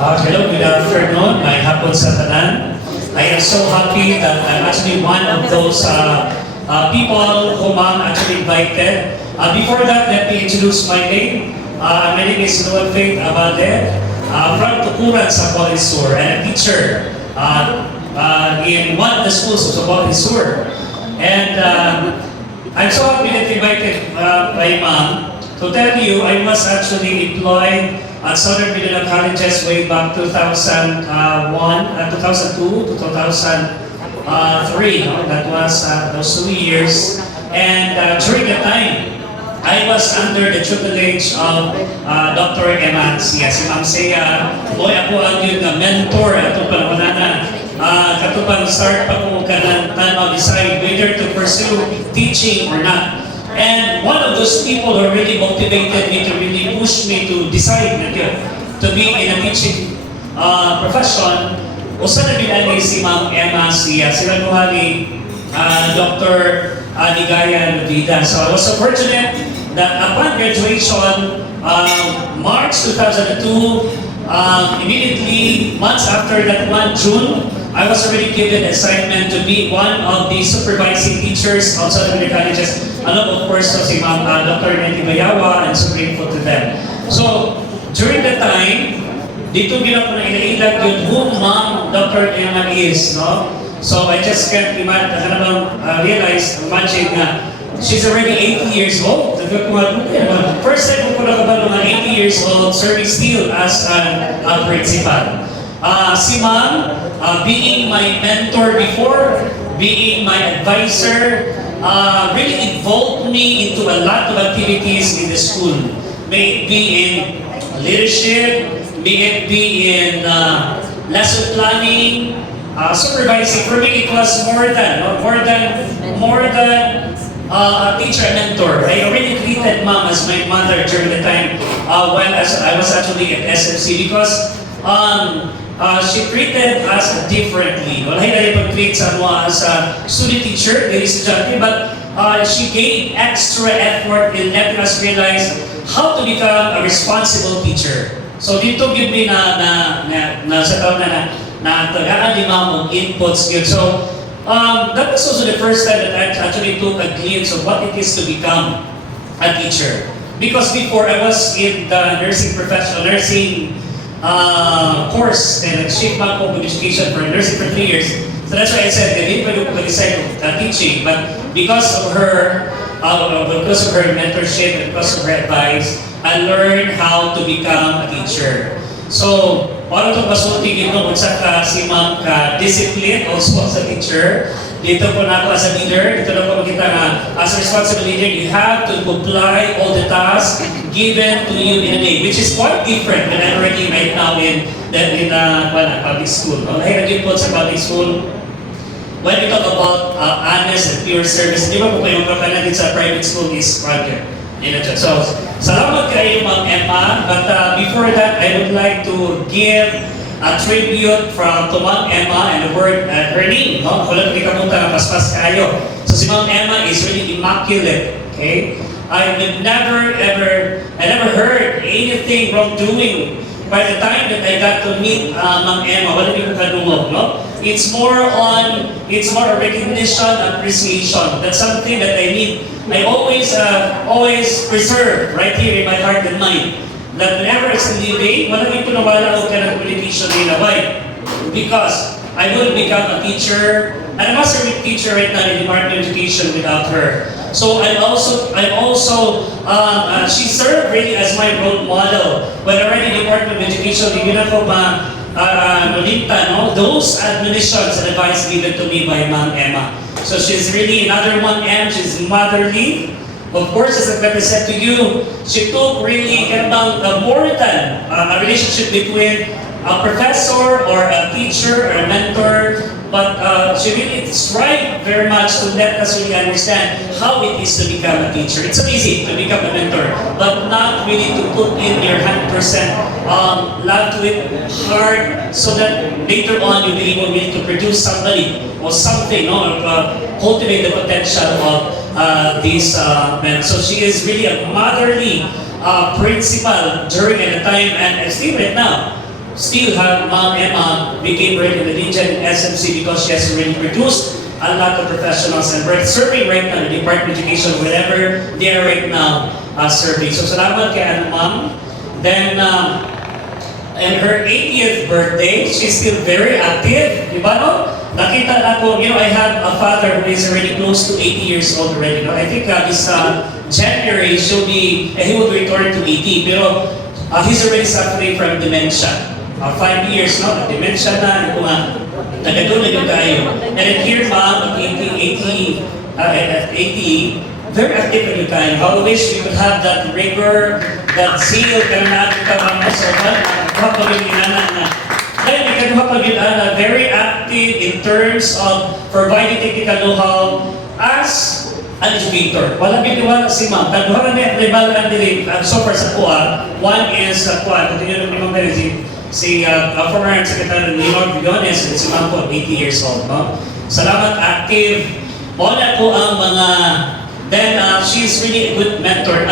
Hello, good afternoon. May hapon sa tanan. I am so happy that I'm actually one of those people whom I'm actually invited. Before that, let me introduce my name. My name is Noel Faith Abade, from Tukuran sa Bolis Sur, and a teacher in one of the schools of Bolis Sur. And I'm so happy that invited by Ma'am to tell you I was actually employed at Southern Mindanao Colleges way back 2002 to 2003. That was those 2 years. And during that time, I was under the tutelage of Dr. Emma Sia. Si Ma'am Sia, boy ako ang yun na mentor ato panamanana. Katupang start pa ko ka ng tanaw decide whether to pursue teaching or not. And one of those people who really motivated me to really push me to decide to be in a teaching profession, usa na binagay si Ma'am Emma Sia. Sila nuhali Dr. Adigaya Navida. So I was so fortunate that upon graduation, March 2002, immediately, months after that one, June, I was already given an assignment to be one of the supervising teachers outside of the colleges. Along, of course, si Ma'am Dr. Nenty Bayawa, and so grateful to them. So, during that time, dito ginawa ko na inailag yun who Ma'am Dr. Emma is, no? So, I just can't realize, imagine na she's already 80 years old. First time ko nakabalo na 80 years old, serving still as a principal. Si Ma'am, being my mentor before, being my advisor, really involved me into a lot of activities in the school. May it be in leadership, may it be in lesson planning, supervising. For me, it was more than a teacher and mentor. I already treated Ma'am as my mother during the time when I was actually at SMC because she treated us differently. Wala na pag-treat sa mga as a student teacher, very estudyante, but she gave extra effort in letting us realize how to become a responsible teacher. So dito give me na sa taon na tagaan ni Ma'am og inputs yun. So that was also the first time that I actually took a glimpse of what it is to become a teacher. Because before I was in the nursing course and achieved my education for nursing for 3 years. So that's why I said I didn't really decide teaching, but because of her mentorship and because of her advice, I learned how to become a teacher. So, para itong masulti dito kung saan si Ma'am ka-discipline also as a teacher. Dito po na ako as a leader. Dito na po makita na as a responsible leader, you have to comply all the tasks given to you in a day, which is quite different than I'm already right now in public school. Nahirap yun po sa public school. When we talk about honest and pure service, di ba po kayo magpapanalit sa private school is project. So, salamat kayo Ma'am Emma. But before that, I would like to give a tribute to Ma'am Emma and the word, her name. No? Ako lang hindi ka punta, paspas kayo. So si Ma'am Emma is really immaculate. Okay? I never heard anything wrongdoing. By the time that I got to meet Ma'am Emma, wala din ko kadungog, no? It's more a recognition, appreciation. That's something that I need. I always preserve right here in my heart and mind. That whenever I was living, wala din ko nawala ako ka ng politician nila. Why? Because I will become a teacher, and I'm also a teacher right now in the Department of Education without her. So she served really as my role model. When already in the Department of Education, hindi na ko those admonitions and advice given to me by Ma'am Emma. So she's really another Ma'am M. She's motherly. Of course, as I said to you, she took really more than a relationship between a professor or a teacher or a mentor, but she really tried very much to let us really understand how it is to become a teacher. It's so easy to become a mentor, but not really to put in your 100% love to it hard, so that later on you'll be able really to produce somebody or something, or cultivate the potential of these men. So she is really a motherly principal during the time and still right now. still have Ma'am Emma became right in the region in SMC because she has already produced a lot of professionals and we're serving right now in the Department of Education, wherever they are right now serving. So salamat kay Ma'am. Then, and her 80th birthday, she's still very active, di ba no? Nakita na ko, I have a father who is already close to 80 years old already, no? I think this January, he will return to 80, pero he's already suffering from dementia. 5 years, no? Dementia na, ito nga, tagadun na yung tayo. And then here, Ma'am, at 80, very active in your time. I wish we could have that rigor, that zeal, kaya natin ka mga soban, then we can help very active in terms of providing technical know-how as an educator. Wala biniwala si Ma'am. Tagduharan na yung ribalan din. So far sa kuha, one is continue na naman si former Secretary New York Villones, and si Ma'am po, 80 years old. No? Salamat, active. Wala po ang mga. Then she's really a good mentor,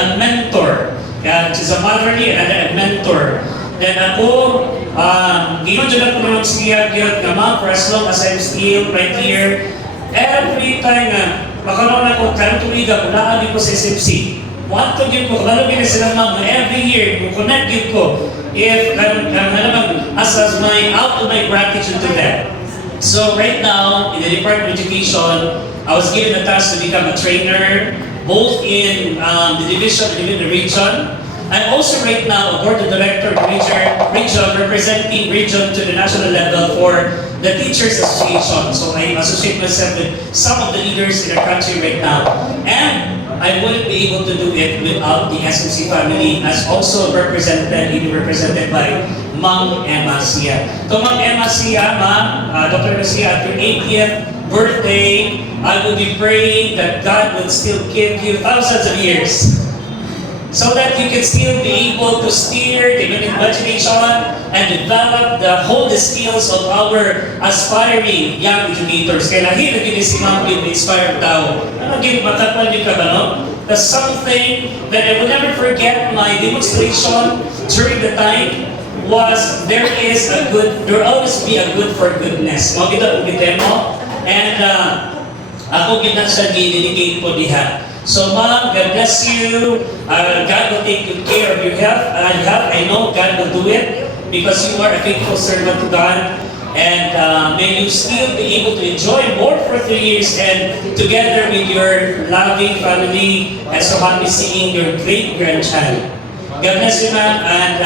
she's a motherly and a mentor. Then ako, gino'n dyan ako naman siya, Ma'am, for as long as I'm still right here, every time makaroon ako, karang tuliga, kulaan din ko sa SMC. Want to give ko, lalo gina sila Ma'am, every year, connect din ko, if, as out of my gratitude to them. So right now, in the Department of Education, I was given the task to become a trainer, both in the division and in the region. I'm also right now a board of director of region, representing region to the national level for the Teachers Association. So I associate myself with some of the leaders in our country right now. And I wouldn't be able to do it without the SMC family, as also represented by Ma'am Emma Sia. So Ma'am Emma Sia, Ma'am, Dr. Emma Sia, at your 80th birthday, I will be praying that God will still give you thousands of years, so that you can still be able to steer the human imagination and develop the skills of our aspiring young educators. Kaya lahi na gini si Ma'am yung inspired tao. Ano gini, matapan niyo ka ba, no? That's something that I will never forget. My demonstration during the time was there always be a good for goodness. Mga kita ulitin mo. And ako kita siya dedicate po diha. So Ma'am, God bless you. God will take good care of your health. I know God will do it because you are a faithful servant to God. And may you still be able to enjoy more for 3 years and together with your loving family, and so happy seeing your great grandchild. God bless you, Ma'am, and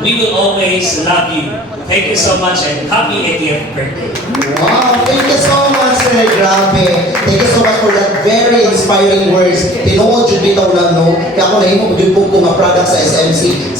we will always love you. Thank you so much and happy 80th birthday. Wow, thank you so much, sir. Grabe. Thank you so much for that very inspiring words. Tinuod jud bitaw lang, no? Kaya ako nahimo gyud ko nga product sa SMC.